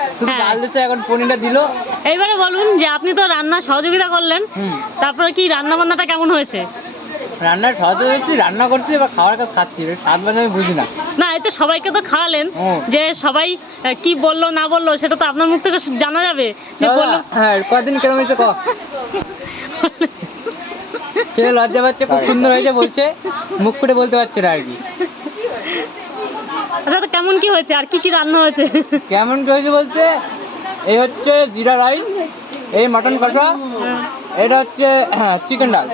শুধু ডাল দিচ্ছে, এখন পনিরটা দিল। এইবারে বলুন যে আপনি তো রান্না সহযোগিতা করলেন, তারপরে কি রান্না বান্নাটা কেমন হয়েছে? রান্নার সহযোগিতা রান্না করছি বা খাওয়ার কাজ খাচ্ছি, স্বাদ মানে আমি বুঝি না। না, এই তো সবাইকে তো খাওয়ালেন, যে সবাই কি বললো না বললো সেটা তো আপনার মুখ থেকে জানা যাবে। যে বললো হ্যাঁ, কদিন কেমন হয়েছে ক ছেলে লজ্জা পাচ্ছে, খুব সুন্দর হয়েছে বলছে, মুখ ফুটে বলতে পারছে না আর কি। আচ্ছা, তো কেমন কি হয়েছে, আর কি কি রান্না হয়েছে? কেমন কি হয়েছে বলতে, এই হচ্ছে জিরা রাইস, এই মাটন কষা, এটা হচ্ছে চিকেন ডাল।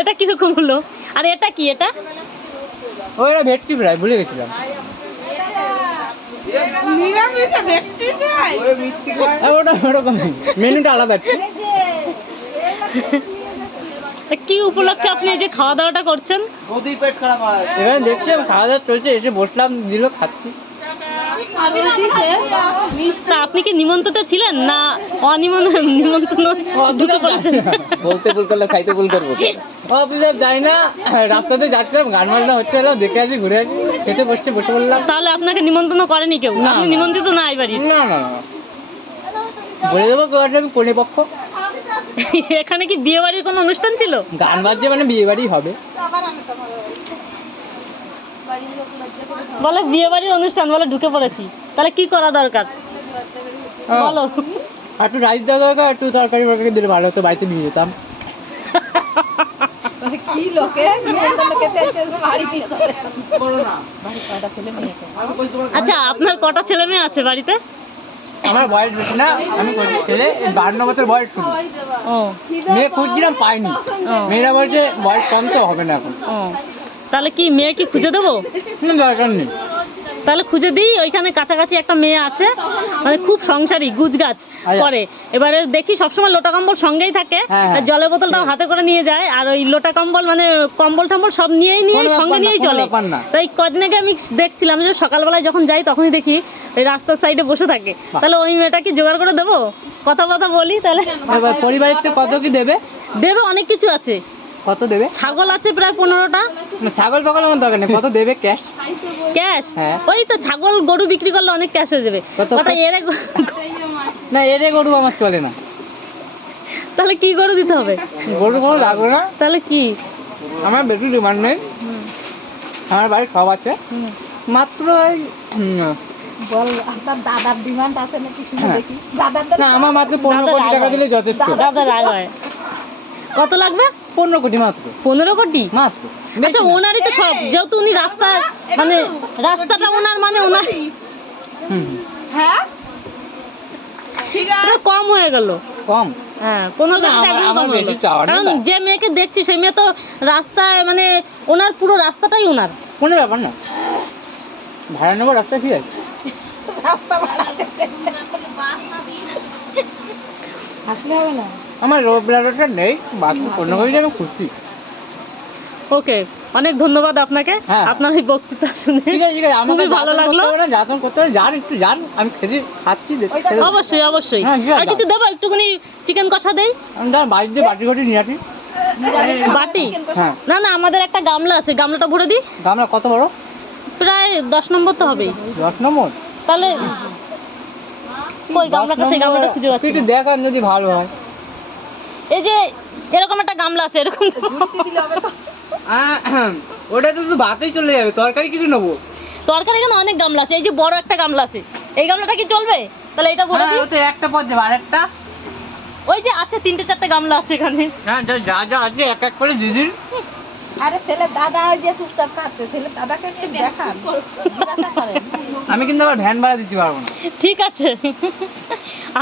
এটা কিরকম হলো? আর এটা কি? এটা ওইটা ভেটকি ফ্রাই, ভুলে গেছিলাম। ওটা ওরকম মেনুটা আলাদা। কি উপলক্ষে আপনি এই যে খাওয়া দাওয়াটা করছেন? এখানে দেখছি খাওয়া দাওয়া চলছে, এসে বসলাম, দিল, খাচ্ছি। তা আপনি কি নিমন্ত্রিত ছিলেন না নিমন্ত্রণ ঢুকে পড়েছেন? বলতে ভুল করলে খাইতে ভুল করবো। অফিসে যাই না, রাস্তাতে যাচ্ছিলাম, গান বাজনা হচ্ছে, দেখে আসি, ঘুরে আসি, খেতে বসে বললাম। তাহলে আপনাকে নিমন্ত্রণ করেনি কেউ? আপনি নিমন্ত্রিত না এই বাড়ির? না না না, বলে দেবো কেউ আসলে আমি কোনে পক্ষ। এখানে কি বিয়ে বাড়ির কোনো অনুষ্ঠান ছিল? গান বাজছে মানে বিয়ে বাড়ি হবে। বলে বিয়ে বাড়ির অনুষ্ঠান, বলে ঢুকে পড়েছি। তাহলে কি করা দরকার বলো? একটু রাইস দেওয়া দরকার, একটু তরকারি ফরকারি দিলে ভালো হতো, বাড়িতে নিয়ে যেতাম। আচ্ছা, আপনার কটা ছেলে মেয়ে আছে বাড়িতে? আমার বয়স বেশি না, আমি ছেলে 52 বছর বয়স, শুধু মেয়ে খুঁজছিলাম, পাইনি। মেয়েরা বলছে বয়স কম তো হবে না এখন। তাহলে কি মেয়ে কি খুঁজে দেবো? দরকার নেই। তাহলে খুঁজে দিই, ওইখানে কাছাকাছি একটা মেয়ে আছে, মানে খুব সংসারী, গুজগাছ করে। এবারে দেখি সবসময় লোটা কম্বল সঙ্গেই থাকে, জলের বোতলটাও হাতে করে নিয়ে যায়, আর ওই লোটা কম্বল মানে কম্বল টম্বল সব সঙ্গে নিয়েই চলে। তাই কদিন আগে আমি দেখছিলাম যে সকালবেলায় যখন যাই তখনই দেখি ওই রাস্তার সাইডে বসে থাকে। তাহলে ওই মেয়েটা কি জোগাড় করে দেবো? কথা বলি তাহলে। পরিবারের তো কত কি দেবে? দেবে অনেক কিছু আছে। কত দেবে? ছাগল আছে প্রায় 15টা। ছাগল পাগল আমার দরকার নেই, কত দেবে? ক্যাশ? ক্যাশ? ওই তো ছাগল গরু বিক্রি করলে অনেক ক্যাশ হয়ে যাবে। না, এরে গরু আমার চলে না। তাহলে কি গরু দিতে হবে? গরু কোনো লাগবে না। তাহলে কি? আমার বেশি ডিমান্ড নেই, আমার বাড়ি সব আছে, মাত্র বল আপনার দাদার ডিমান্ড আছে নাকি শুনে দেখি। না, আমার মাত্র 15 কোটি টাকা দিলে যথেষ্ট। দাদার আয় হয়। কত লাগবে? 15 কোটি মাত্র। 15 কোটি মাত্র? আচ্ছা, ওনারই তো সব, যেহেতু উনি রাস্তা মানে রাস্তাটা ওনার, মানে ওনার। হ্যাঁ ঠিক আছে, কম হয়ে গেল। কম? হ্যাঁ, 15 কোটি একদম কম হয়ে গেল। কারণ যে মেয়েকে দেখছি সেই মেয়ে তো রাস্তায়, মানে ওনার পুরো রাস্তাটাই ওনার। কোনো ব্যাপার না, ভাড়া নেবো, রাস্তা ঠিক আছে। আসলে হবে না, আমার রোড ব্লাডটা নেই, বাকি 15 কোটি টাকা খুশি। ওকে, অনেক ধন্যবাদ আপনাকে, আপনার এই বক্তৃতা শুনে খুবই ভালো লাগলো। যাতন করতে হবে, যান একটু যান, আমি খাচ্ছি। অবশ্যই অবশ্যই। আর কিছু দেবো? একটুখানি চিকেন কষা দেই। আমি বাড়িতে বাটি ঘটি নিয়ে আসি। বাটি? না না, আমাদের একটা গামলা আছে, গামলাটা ভরে দিই। গামলা কত বড়? প্রায় 10 নম্বর তো হবেই। 10 নম্বর? তাহলে ওই গামলাটা, সেই গামলাটা খুঁজে পাচ্ছি। একটু দেখান যদি ভালো হয়। এই যে এরকম একটা গামলা আছে, এরকম। ওটা তো শুধু ভাতেই চলে যাবে, তরকারি কিছু নেবো? তরকারি এখানে অনেক গামলা আছে, এই যে বড় একটা গামলা আছে, এই গামলাটা কি চলবে? তাহলে এটা ভরে দিই। ওতে একটা পদ দেব, আরেকটা ওই যে আছে 3-4টে গামলা আছে এখানে। হ্যাঁ, যা যা আছে এক এক করে দিদির। আরে ছেলে দাদা যে চুপচাপ খাচ্ছে, ছেলে দাদাকে দেখান, জিজ্ঞাসা করেন। আমি কিন্তু আবার ভ্যান ভাড়া দিতে পারবো না। ঠিক আছে,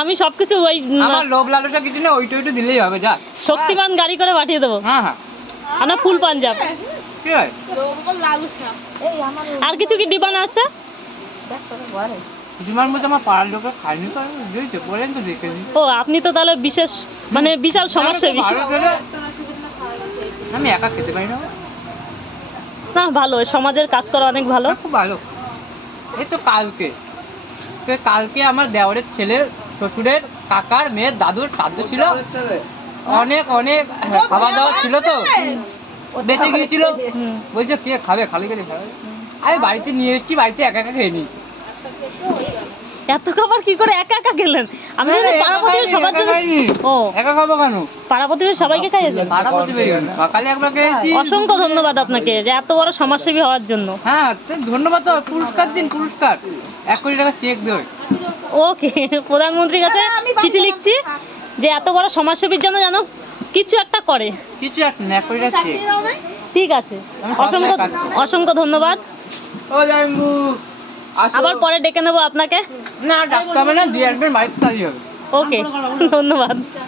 আমি সবকিছু ওই আমার লোভ লালসা কিছু না, ওইটা দিলেই হবে। যা, শক্তিমান গাড়ি করে পাঠিয়ে দেবো। হ্যাঁ হ্যাঁ, আমরা ফুল পাঞ্জাব। ঠিক আছে। আর কিছু কি ডিমান্ড আছে? ডিমান্ড মধ্যে আমার পাড়ার লোকে খায়নি তো, বুঝেছো, বলেন তো দেখে দিই। ও, আপনি তো তাহলে বিশেষ, মানে বিশাল সমাজসেবী। আমি একা খেতে পারি না। না, ভালো, সমাজের কাজ করা অনেক ভালো। খুব ভালো। এই তো কালকে আমার দেওরের ছেলের, শ্বশুরের, কাকার মেয়ের, দাদুর শ্রাদ্ধ ছিল। অনেক অনেক খাওয়া দাওয়া ছিল, তো বেঁচে গিয়েছিল। বলছে কে খাবে, খালি খালি খাবে। আমি বাড়িতে নিয়ে এসেছি, বাড়িতে একা একা খেয়ে নিয়েছি। এত খাবার কি করে একা একা খেলেন? আমি না, তো একা পাড়া প্রতিবেশী খাইনি, সবার একা জন্য। খাইনি। ও, একা খাবো কেন? পাড়া প্রতিবেশী সবাইকে খাইয়েছেন? পাড়া প্রতিবেশী সকালে একবার খেয়েছি। অসংখ্য ধন্যবাদ আপনাকে যে এত বড় সমাজসেবী হওয়ার জন্য। হ্যাঁ, তো ধন্যবাদ। তো পুরস্কার দিন, পুরস্কার 1 কোটি টাকা চেক দেবে। ওকে, প্রধানমন্ত্রীর কাছে চিঠি লিখছি যে এত বড় সমাজসেবীর জন্য যেন কিছু একটা করে। কিছু একটা না, 1 কোটি টাকা চেক। ঠিক আছে, আমি অসংখ্য সবসময় কাজ করি। অসংখ্য ধন্যবাদ। ও জাম্বু, আসো। আবার পরে ডেকে নেবো আপনাকে। না, ডাকতে হবে না, দিয়ে আসবেন, বাড়িতে কাজই হবে। ওকে, ধন্যবাদ।